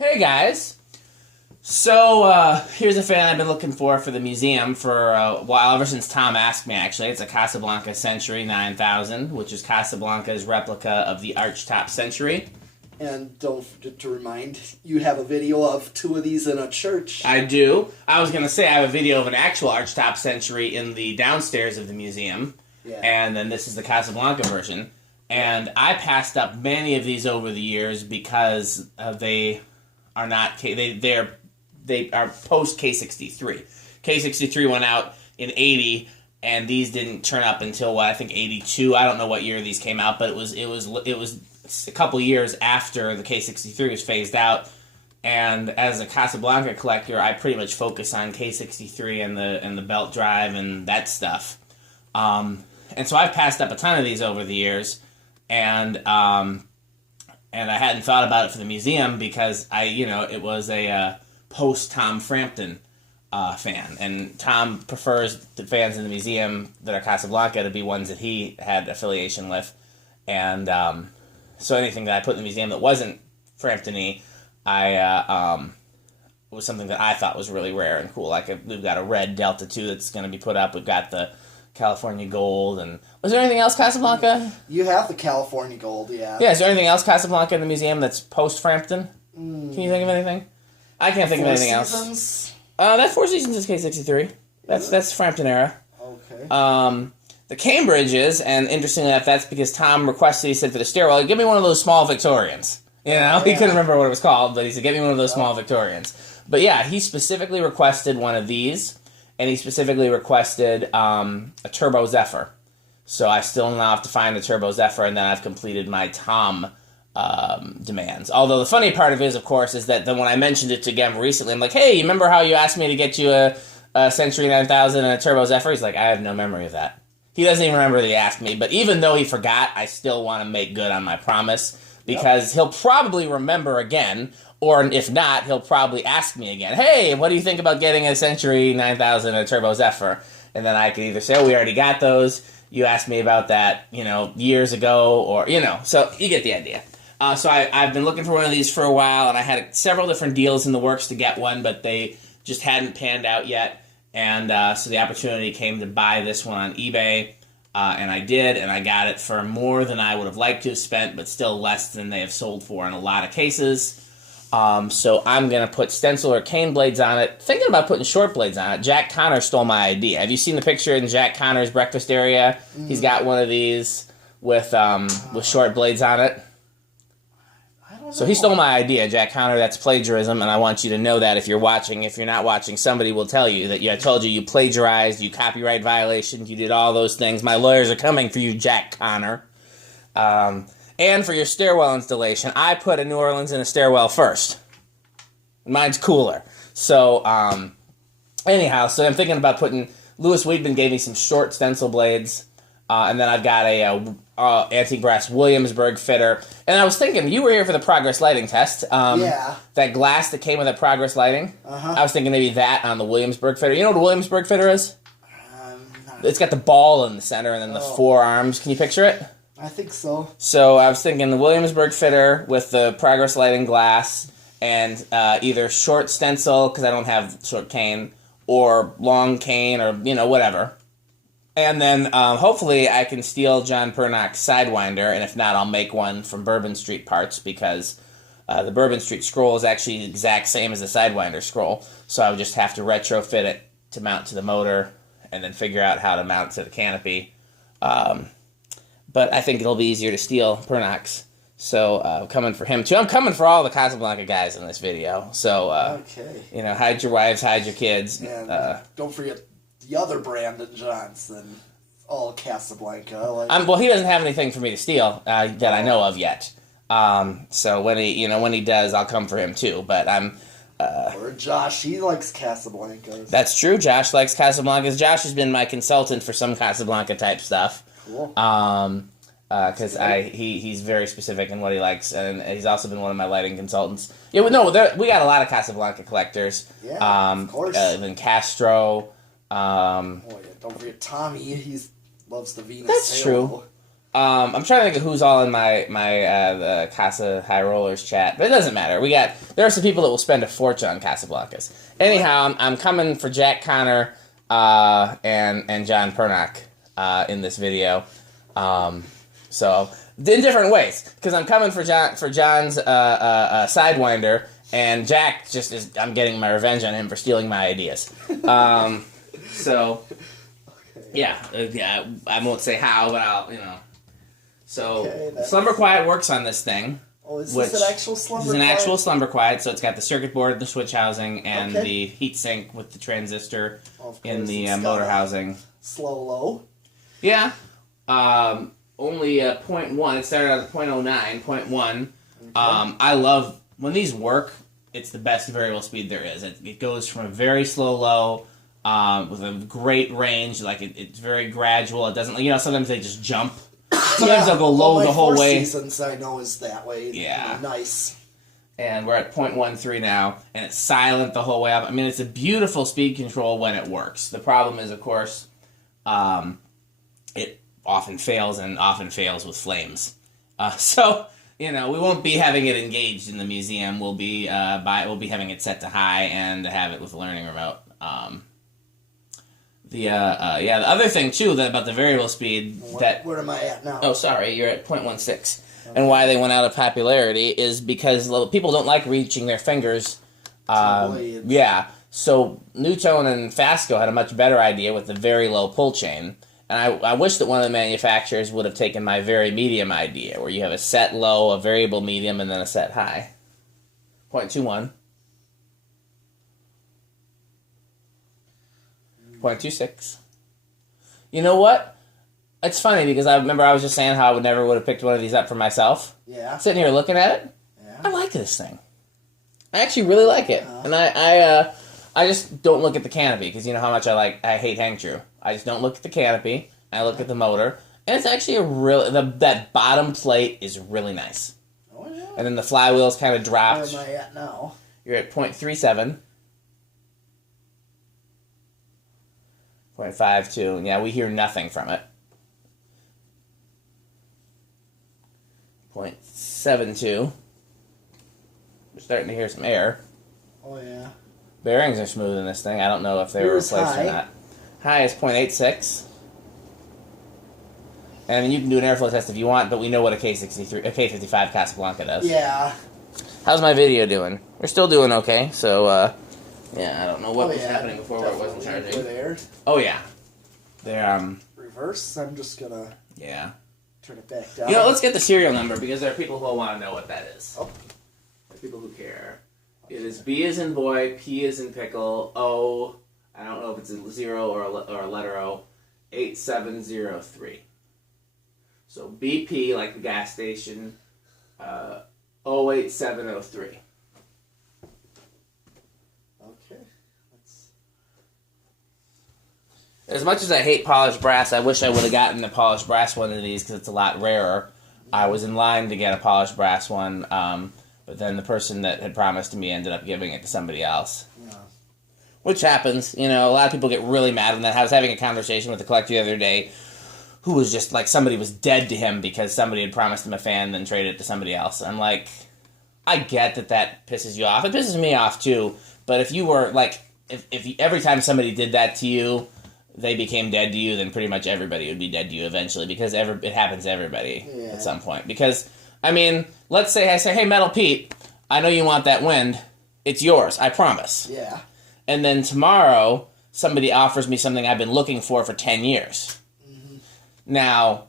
Hey guys! So, here's a fan I've been looking for the museum for a while, ever since Tom asked me, actually. It's a Casablanca Century 9000, which is Casablanca's replica of the archtop Century. And don't forget to remind, you have a video of two of these in a church. I do. I was going to say I have a video of an actual archtop Century in the downstairs of the museum. Yeah. And then this is the Casablanca version. And I passed up many of these over the years because they are not they are post K63. K63 went out in 80, and these didn't turn up until I think 82. I don't know what year these came out, but it was a couple years after the K63 was phased out. And as a Casablanca collector, I pretty much focus on K63 and the belt drive and that stuff. And so I've passed up a ton of these over the years, and I hadn't thought about it for the museum because it was a post-Tom Frampton fan, and Tom prefers the fans in the museum that are Casablanca to be ones that he had affiliation with, and so anything that I put in the museum that wasn't Frampton-y, was something that I thought was really rare and cool. Like we've got a red Delta 2 that's going to be put up. We've got the California Gold, and was there anything else Casablanca? You have the California Gold, yeah. Yeah, is there anything else Casablanca in the museum that's post-Frampton? Can you think of anything? I can't think of anything else. That Four Seasons is K63. That's Frampton era. Okay. The Cambridge is, and interestingly enough, that's because Tom requested, he said for the stairwell, give me one of those small Victorians. He couldn't remember what it was called, but he said, give me one of those small Victorians. But yeah, he specifically requested one of these, and he specifically requested a Turbo Zephyr. So I still now have to find the Turbo Zephyr, and then I've completed my Tom demands. Although the funny part of it is, of course, is that then when I mentioned it to him recently, I'm like, hey, you remember how you asked me to get you a Century 9000 and a Turbo Zephyr? He's like, I have no memory of that. He doesn't even remember that he asked me, but even though he forgot, I still want to make good on my promise, because he'll probably remember again, or if not, he'll probably ask me again, hey, what do you think about getting a Century 9000 and a Turbo Zephyr? And then I could either say, oh, we already got those, you asked me about that, years ago, or, so you get the idea. So I've been looking for one of these for a while, and I had several different deals in the works to get one, but they just hadn't panned out yet. And so the opportunity came to buy this one on eBay, and I did, and I got it for more than I would have liked to have spent, but still less than they have sold for in a lot of cases. So I'm going to put stencil or cane blades on it. Thinking about putting short blades on it. Jack Connor stole my idea. Have you seen the picture in Jack Connor's breakfast area? He's got one of these with short blades on it. So he stole my idea, Jack Connor. That's plagiarism, and I want you to know that if you're watching. If you're not watching, somebody will tell you that I told you plagiarized, you copyright violations, you did all those things. My lawyers are coming for you, Jack Connor. And for your stairwell installation, I put a New Orleans in a stairwell first. Mine's cooler. So, anyhow, so I'm thinking about putting... Louis Weedman gave me some short stencil blades, and then I've got a antique brass Williamsburg fitter. And I was thinking, you were here for the progress lighting test. Yeah. That glass that came with that progress lighting. I was thinking maybe that on the Williamsburg fitter. You know what a Williamsburg fitter is? It's got the ball in the center and then the four arms. Can you picture it? I think so. So I was thinking the Williamsburg fitter with the progress lighting glass and either short stencil, because I don't have short cane, or long cane, or, whatever. And then hopefully I can steal John Pernock's Sidewinder, and if not, I'll make one from Bourbon Street parts, because the Bourbon Street scroll is actually the exact same as the Sidewinder scroll, so I would just have to retrofit it to mount to the motor, and then figure out how to mount to the canopy. But I think it'll be easier to steal Pernock's, so I'm coming for him too. I'm coming for all the Casablanca guys in this video, so okay. Hide your wives, hide your kids. And don't forget the other Brandon Johnson, all Casablanca. Well, he doesn't have anything for me to steal that I know of yet. So when he does, I'll come for him too. But I'm. Or Josh, he likes Casablancas. That's true. Josh likes Casablancas. Josh has been my consultant for some Casablanca type stuff. Cool. Because he's very specific in what he likes, and he's also been one of my lighting consultants. Yeah, we got a lot of Casablanca collectors. Yeah, of course. Then Castro. Don't forget Tommy. He loves the Venus. That's Halo. true. I'm trying to think of who's all in my the Casa High Rollers chat, but it doesn't matter. There are some people that will spend a fortune on Casablancas. Anyhow, I'm coming for Jack Connor and John Pernock in this video. So in different ways, because I'm coming for John's Sidewinder, and Jack I'm getting my revenge on him for stealing my ideas. So yeah, I won't say how, but I'll So Slumber Quiet works on this thing. Oh, is this an actual Slumber Quiet? It's an actual Slumber Quiet, so it's got the circuit board, the switch housing, and the heat sink with the transistor in the motor housing. Slow low. Yeah. Only 0.1. It started out at 0.09, 0.1. Okay. I love, when these work, it's the best variable speed there is. It goes from a very slow low with a great range. Like, it's very gradual. It doesn't, sometimes they just jump. Sometimes they'll go low the whole way. Seasons I know is that way. Yeah. Nice. And we're at 0.13 now, and it's silent the whole way up. I mean, it's a beautiful speed control when it works. The problem is, of course, it often fails, and often fails with flames. So, we won't be having it engaged in the museum. We'll be having it set to high and have it with a learning remote. The other thing too about the variable speed where am I at now? Oh, sorry, you're at 0.16. Okay. And why they went out of popularity is because people don't like reaching their fingers. Yeah. So Newtone and Fasco had a much better idea with the very low pull chain. And I wish that one of the manufacturers would have taken my very medium idea, where you have a set low, a variable medium, and then a set high. 0.21. 0.26. You know what? It's funny because I remember I was just saying how I never would have picked one of these up for myself. Yeah. Sitting here looking at it, yeah. I like this thing. I actually really like it, and I just don't look at the canopy because you know how much I hate hang true. I just don't look at the canopy. I look at the motor, and it's actually that bottom plate is really nice. Oh yeah. And then the flywheel's kind of dropped. Where am I at now? You're at 0.37. 0.52. Yeah, we hear nothing from it. 0.72. We're starting to hear some air. Oh, yeah. Bearings are smooth in this thing. I don't know if they were replaced or not. High is 0.86. And you can do an airflow test if you want, but we know what a K55 Casablanca does. Yeah. How's my video doing? We're still doing okay, so, yeah, I don't know what was happening before where it wasn't charging. There. Oh, yeah. They're, reverse? I'm just gonna... Yeah. Turn it back down. Let's get the serial number, because there are people who will want to know what that is. Oh. There are people who care. It is B as in boy, P as in pickle, O, I don't know if it's a 0 or a letter O, 8703. So BP, like the gas station, 08703. Okay. As much as I hate polished brass, I wish I would have gotten the polished brass one of these because it's a lot rarer. I was in line to get a polished brass one, but then the person that had promised to me ended up giving it to somebody else. Yeah. Which happens. A lot of people get really mad. And then I was having a conversation with a collector the other day who was just like somebody was dead to him because somebody had promised him a fan and then traded it to somebody else. I'm like, I get that pisses you off. It pisses me off too. But if you were like, if every time somebody did that to you, they became dead to you, then pretty much everybody would be dead to you eventually because it happens to everybody at some point. Because, let's say I say, hey, Metal Pete, I know you want that wind. It's yours, I promise. Yeah. And then tomorrow, somebody offers me something I've been looking for 10 years. Mm-hmm. Now,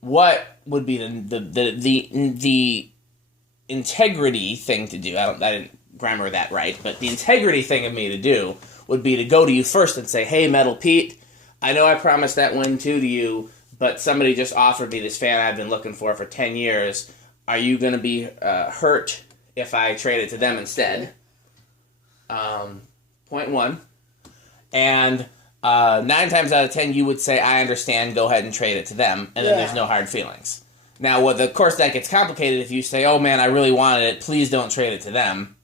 what would be the integrity thing to do? I didn't grammar that right, but the integrity thing of me to do would be to go to you first and say, hey, Metal Pete, I know I promised that wind to you, but somebody just offered me this fan I've been looking for 10 years. Are you going to be hurt if I trade it to them instead? 0.1. And 9 times out of 10, you would say, I understand, go ahead and trade it to them, and then there's no hard feelings. Now, of course, that gets complicated if you say, oh, man, I really wanted it, please don't trade it to them.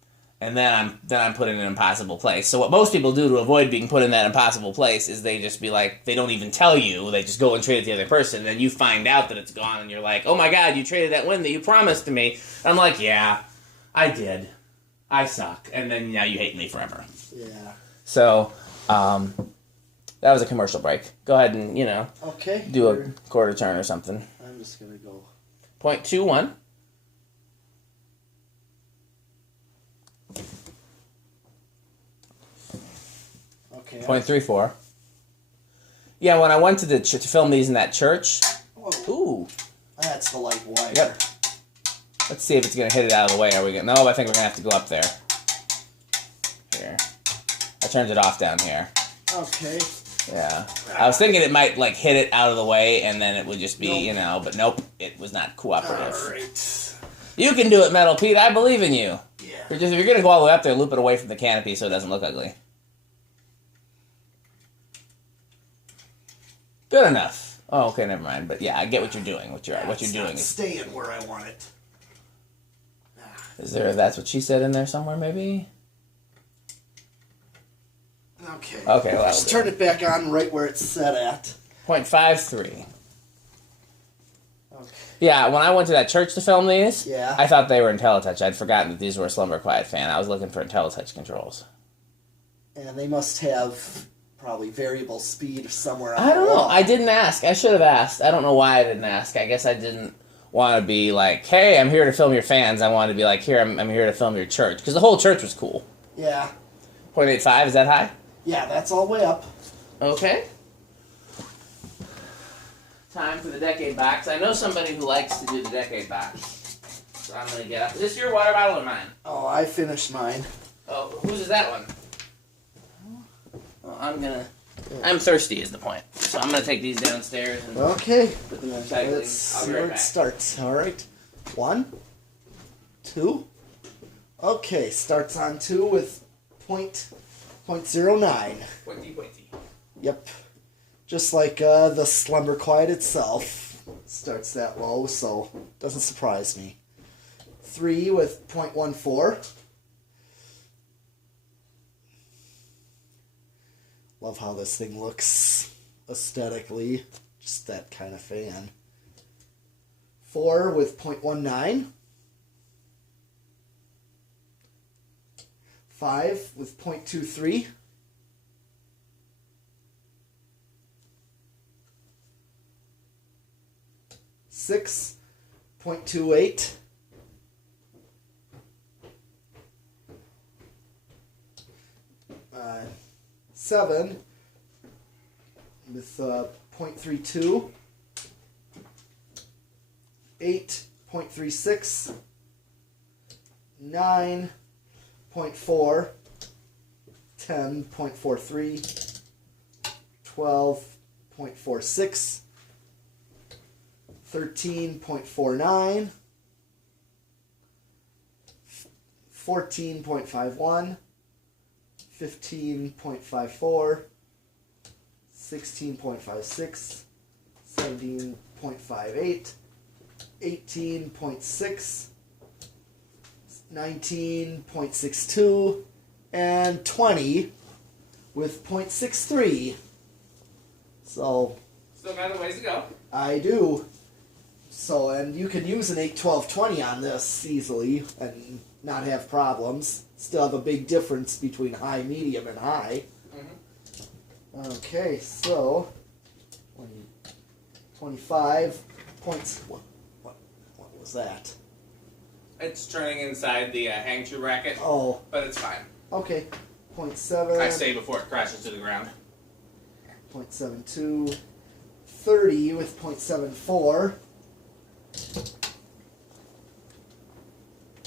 and then I'm put in an impossible place. So what most people do to avoid being put in that impossible place is they just be like, they don't even tell you, they just go and trade it to the other person, and then you find out that it's gone, and you're like, oh my god, you traded that win that you promised to me. And I'm like, yeah, I did. I suck. And then now you hate me forever. Yeah. So, that was a commercial break. Go ahead and, okay, do a quarter turn or something. I'm just going to go. 0.21. Okay. 0.34. Yeah, when I went to to film these in that church. Whoa. Ooh. That's the light wire. Yep. Let's see if it's going to hit it out of the way. Are we going? No, I think we're going to have to go up there. Here. I turned it off down here. Okay. Yeah. I was thinking it might, hit it out of the way, and then it would just be, but nope, it was not cooperative. All right. You can do it, Metal Pete. I believe in you. Yeah. If you're going to go all the way up there, loop it away from the canopy so it doesn't look ugly. Good enough. Oh, okay, never mind. But yeah, I get what you're doing. What you're doing is staying where I want it. Is there? That's what she said in there somewhere, maybe. Okay. Okay. Well, just turn it back on right where it's set at. 0.53. Okay. Yeah, when I went to that church to film these, yeah, I thought they were IntelliTouch. I'd forgotten that these were a Slumber Quiet fan. I was looking for IntelliTouch controls. And they must have probably variable speed somewhere on I don't the know. wall. I didn't ask. I should have asked. I don't know why I didn't ask. I guess I didn't want to be like, hey, I'm here to film your fans. I wanted to be like, here, I'm here to film your church. Because the whole church was cool. Yeah. 0.85, is that high? Yeah, that's all the way up. Okay. Time for the decade box. I know somebody who likes to do the decade box. So I'm going to get up. Is this your water bottle or mine? Oh, I finished mine. Oh, whose is that one? Well, I'm thirsty is the point. So I'm going to take these downstairs and okay. put them in recycling. Let's see I'll be where right it back. starts. All right. 1, 2. Okay, starts on 2 with 0.09. Pointy. Yep. Just like the Slumber Quiet itself. Starts that low, so doesn't surprise me. 3 with 0.14. Love how this thing looks aesthetically. Just that kind of fan. 4 with 0.19. 5 with 0.23. 6.28. 7 with 0.32. 8.36. 9.4. 10.43. 12.46. 13.49. 14.51. 15.54. 16.56. 17.58. 18.6. 19.62. And 20 with 0.63. So Still got a ways to go. I do. So, and you can use an 8-12-20 on this easily and not have problems. Still have a big difference between high, medium, and high. Mm-hmm. Okay, so 25 points. What was that? It's turning inside the hang true bracket. Oh. But it's fine. Okay. 0.7. I say before it crashes to the ground. 0.72. 30 with 0.74.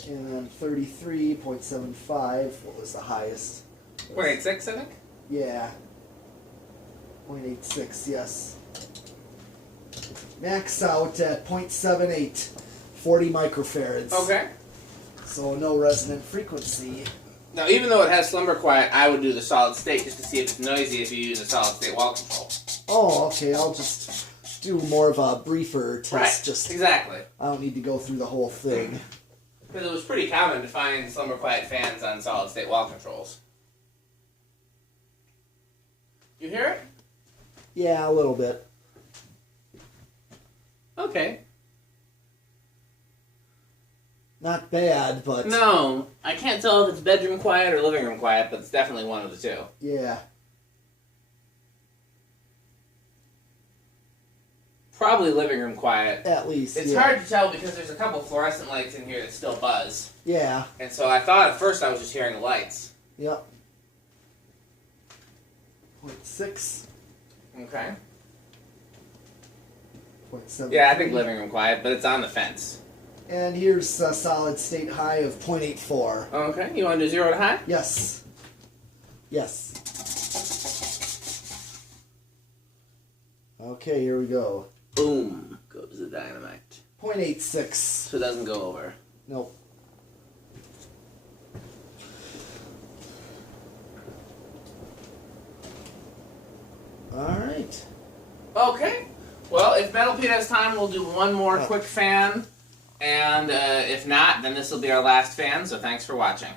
And then 33.75. What was the highest? 0.86, I think? Yeah. 0.86, yes. Max out at 0.78. 40 microfarads. Okay. So no resonant frequency. Now, even though it has slumber quiet, I would do the solid state just to see if it's noisy if you use a solid state wall control. Oh, okay. I'll just do more of a briefer test. Right. Just exactly. I don't need to go through the whole thing. Because it was pretty common to find slumber quiet fans on solid state wall controls. You hear it? Yeah, a little bit. Okay. Not bad, but... No, I can't tell if it's bedroom quiet or living room quiet, but it's definitely one of the two. Yeah. Probably living room quiet. At least, It's hard to tell because there's a couple fluorescent lights in here that still buzz. Yeah. And so I thought at first I was just hearing the lights. Yep. 0.6. Okay. 0.7. Yeah, I think living room quiet, but it's on the fence. And here's a solid state high of 0.84. Okay, you want to do 0 to high? Yes. Yes. Okay, here we go. Boom goes the dynamite. 0.86. So it doesn't go over. Nope. Alright. Okay. Well, if Metal Pete has time, we'll do one more quick fan. And if not, then this will be our last fan, so thanks for watching.